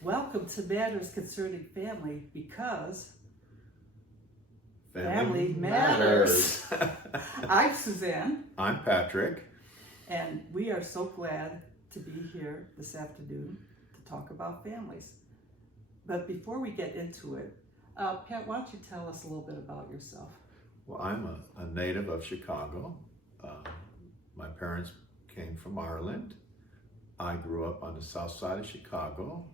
Welcome to Matters Concerning Family, because Family matters. I'm Suzanne, I'm Patrick. and we are so glad to be here this afternoon to talk about families. But before we get into it, Pat, why don't you tell us a little bit about yourself? Well, I'm a native of Chicago. My parents came from Ireland. I grew up on the south side of Chicago.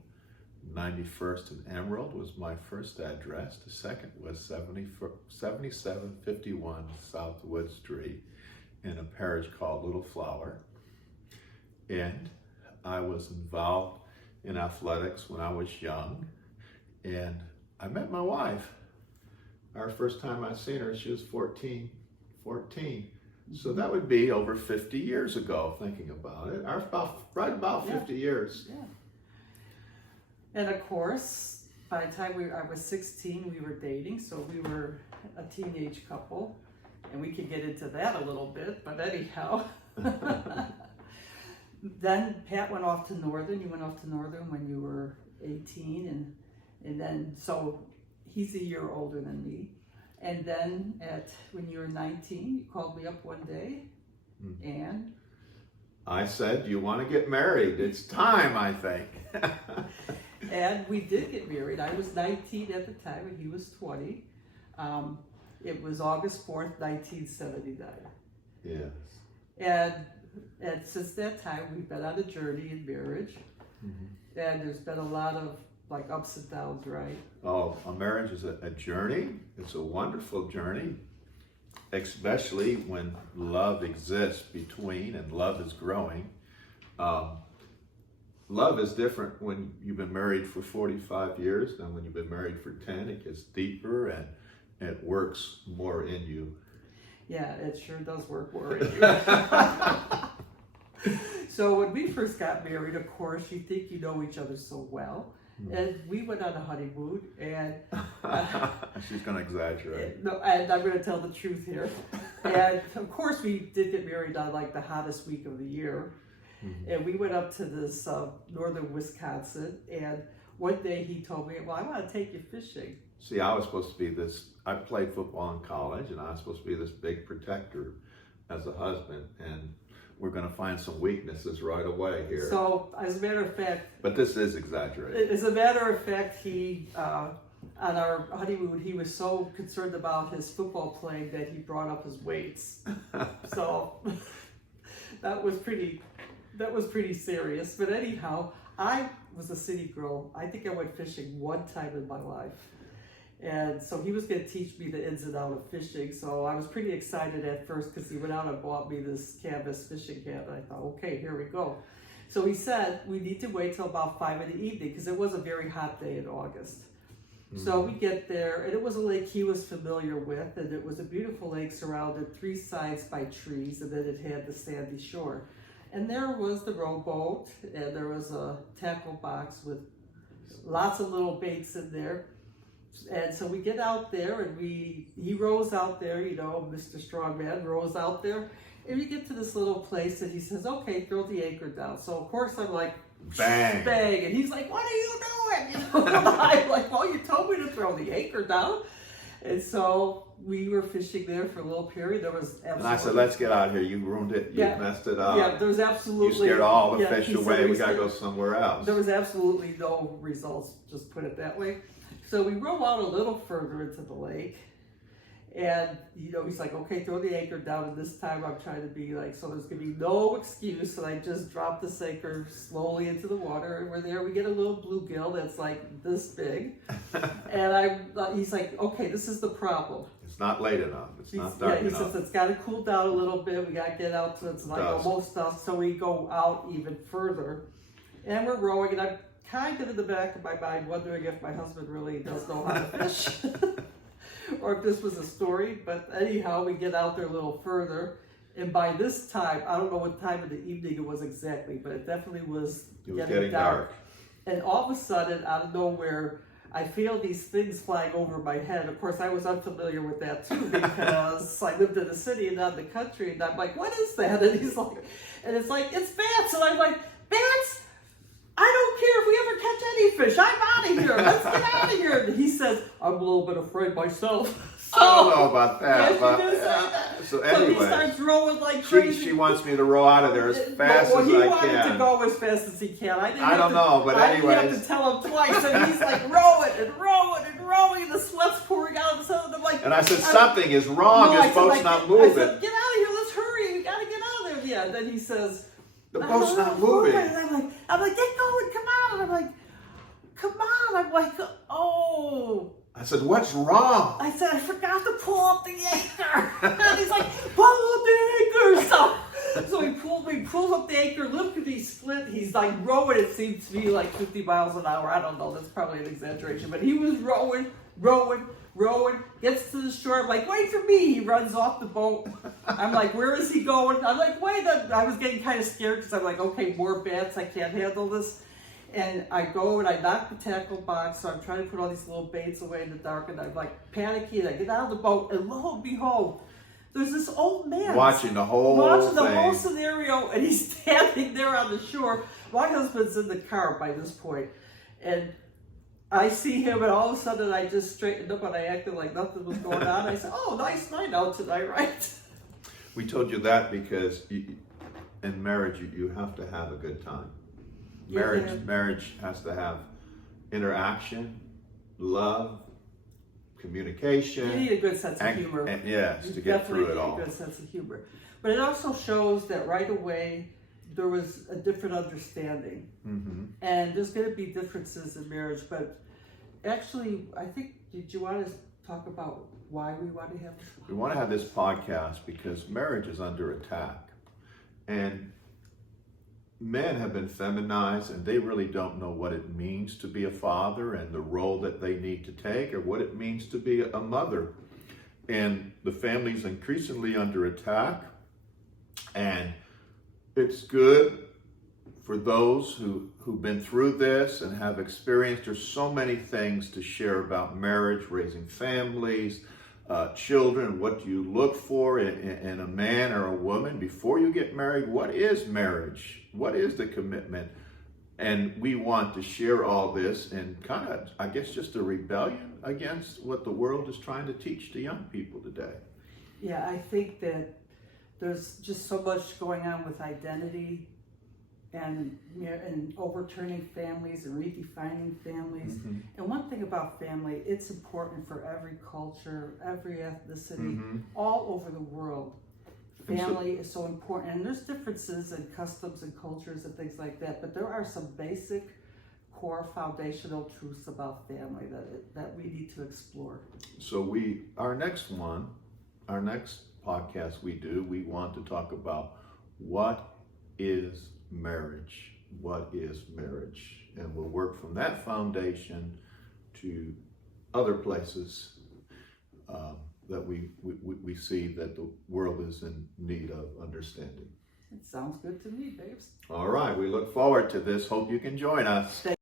91st and Emerald was my first address. The second was 7751 South Wood Street in a parish called Little Flower. And I was involved in athletics when I was young. And I met my wife. Our first time I seen her, she was 14. So that would be over 50 years ago, thinking about it. Right about 50 years. Yeah. And of course, by the time I was 16, we were dating, so we were a teenage couple, and we could get into that a little bit, but anyhow. Then Pat went off to Northern. You went off to Northern when you were 18, and then, so he's a year older than me. And then when you were 19, you called me up one day, and I said, you want to get married? It's time, I think. and we did get married. I was 19 at the time, and he was 20. It was August 4th, 1979. Yes. And since that time, we've been on a journey in marriage. Mm-hmm. And there's been a lot of like ups and downs, right? Oh, a marriage is a journey. It's a wonderful journey, especially when love exists between and love is growing. Love is different when you've been married for 45 years than when you've been married for 10. It gets deeper and it works more in you. Yeah, it sure does work more in you. So when we first got married, of course, you think you know each other so well. And we went on a honeymoon, and she's going to exaggerate. No, and I'm going to tell the truth here. And of course, we did get married on like the hottest week of the year. Mm-hmm. And we went up to this northern Wisconsin, and one day he told me, well, I want to take you fishing. See, I was supposed to be this, I played football in college, and I was supposed to be this big protector as a husband, and we're going to find some weaknesses right away here. So, as a matter of fact... But this is exaggerated. As a matter of fact, he, on our honeymoon, he was so concerned about his football playing that he brought up his weights. So, that was pretty serious. But anyhow, I was a city girl. I think I went fishing one time in my life. And so he was going to teach me the ins and outs of fishing. So I was pretty excited at first because he went out and bought me this canvas fishing cap. And I thought, okay, here we go. So he said, we need to wait till about 5 in the evening because it was a very hot day in August. Mm-hmm. So we get there, and it was a lake he was familiar with. And it was a beautiful lake surrounded 3 sides by trees. And then it had the sandy shore. And there was the rowboat, and there was a tackle box with lots of little baits in there. And so we get out there, and he rows out there, you know, Mr. Strongman rows out there, and we get to this little place, and he says, okay, throw the anchor down. So of course I'm like, bang, and he's like, what are you doing? You know, and I'm like, well, you told me to throw the anchor down. And so we were fishing there for a little period. There was absolutely... And I said, let's get out of here. You ruined it. You messed it up. Yeah, there was absolutely... You scared all the fish away. We got to go somewhere else. There was absolutely no results, just put it that way. So we row out a little further into the lake, and, you know, he's like, okay, throw the anchor down, and this time I'm trying to be like, so there's going to be no excuse, and I just drop this anchor slowly into the water, and we're there, we get a little bluegill that's like this big, and he's like, okay, this is the problem. It's not late enough, it's not dark enough. He says, it's got to cool down a little bit, we got to get out to, it's like almost dusk, so we go out even further, and we're rowing, and I'm kind of in the back of my mind wondering if my husband really does know how to fish or if this was a story. But anyhow, we get out there a little further, and by this time, I don't know what time of the evening it was exactly, but it definitely was getting dark. And all of a sudden, out of nowhere, I feel these things flying over my head. Of course, I was unfamiliar with that too because I lived in the city and not in the country. And I'm like, what is that? And he's like, and it's like, it's bats. And I'm like, bats? I don't care if we ever catch any fish. I'm out of here. Let's get out of here. And he says, I'm a little bit afraid myself. So, I don't know about that. yes, but, you did say that. So So he anyway, starts rowing like crazy. she wants me to row out of there as fast well, as he I wanted can. to go as fast as he can. I I don't know, but I didn't have anyways. to tell him twice. And he's like rowing and rowing and rowing, and the sweat's pouring out. And so I'm like, And I said, something is wrong. No, I This said, boat's like, not I moving. said, get out of here. Let's hurry. We gotta get out of there. Yeah. And then he says, The boat's not moving. And I'm like, get going. Come on. And I'm like, come on. I'm like, oh. I said, what's wrong? I said, I forgot to pull up the anchor. And he's like, pull up the anchor. So he pulls up the anchor, lickety split. He's like rowing. It seemed to be like 50 miles an hour. I don't know. That's probably an exaggeration. But he was rowing, gets to the shore. I'm like, wait for me. He runs off the boat. I'm like, where is he going? I'm like, wait. I was getting kind of scared because I'm like, okay, more bats. I can't handle this. And I go and I knock the tackle box, so I'm trying to put all these little baits away in the dark, and I'm like panicky, and I get out of the boat, and lo and behold, there's this old man Watching the whole thing. scenario, and he's standing there on the shore. My husband's in the car by this point, and I see him, and all of a sudden I just straightened up and I acted like nothing was going on. I said, oh, nice night out tonight, right? We told you that because in marriage, you have to have a good time. Marriage has to have interaction, love, communication. You need a good sense of humor. And yes, You to get through it definitely all. need a good sense of humor. But it also shows that right away there was a different understanding. Mm-hmm. And there's going to be differences in marriage. But actually, I think, did you want to talk about why we want to have this? We want to have this podcast because marriage is under attack. And men have been feminized and they really don't know what it means to be a father and the role that they need to take or what it means to be a mother. And the family's increasingly under attack. And it's good for those who've been through this and have experienced. There's so many things to share about marriage, raising families, children. What do you look for in a man or a woman before you get married? What is marriage? What is the commitment? And we want to share all this and kind of, I guess, just a rebellion against what the world is trying to teach to young people today. Yeah, I think that there's just so much going on with identity and overturning families and redefining families. Mm-hmm. And one thing about family, it's important for every culture, every ethnicity, Mm-hmm. all over the world. And so- Family is so important, and there's differences in customs and cultures and things like that, but there are some basic core foundational truths about family that we need to explore. So our next podcast we want to talk about what is marriage? What is marriage? And we'll work from that foundation to other places that we see that the world is in need of understanding. It sounds good to me, babes. All right, we look forward to this. Hope you can join us.